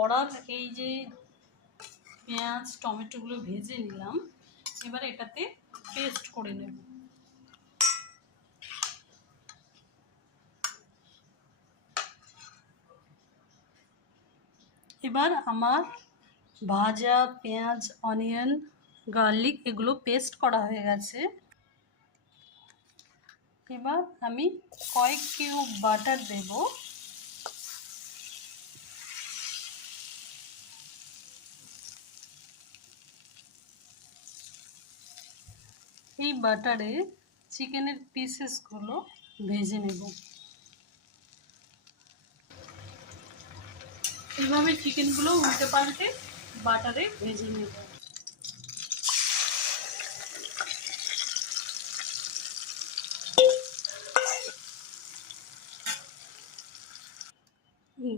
কড়ার এই যে পেঁয়াজ টমেটোগুলো ভেজে নিলাম, এবার এটাতে পেস্ট করে নেব। এবার আমার ভাজা পেঁয়াজ, অনিয়ন, গার্লিক এগুলো পেস্ট করা হয়ে গেছে। এবার আমি কয়েক কিউব বাটার দেব। এই বাটারে চিকেনের পিসেসগুলো ভেজে নেব। এইভাবে চিকেনগুলো উল্টে পাল্টে বাটারে ভেজে নেব।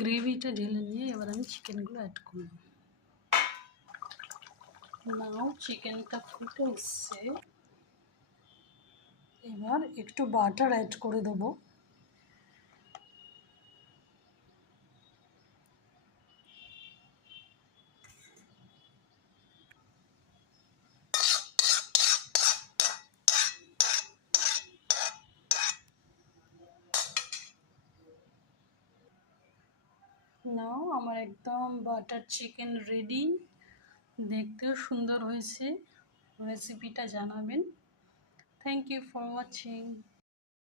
গ্রেভিটা ঢেলে নিয়ে এবার আমি চিকেনগুলো অ্যাড করব। নাও চিকেনটা ফুটে এসছে, এবার একটু বাটার অ্যাড করে দেবো। নাও আমার একদম বাটার চিকেন রেডি। দেখতেও সুন্দর হয়েছে। রেসিপিটা জানাবেন। Thank you for watching.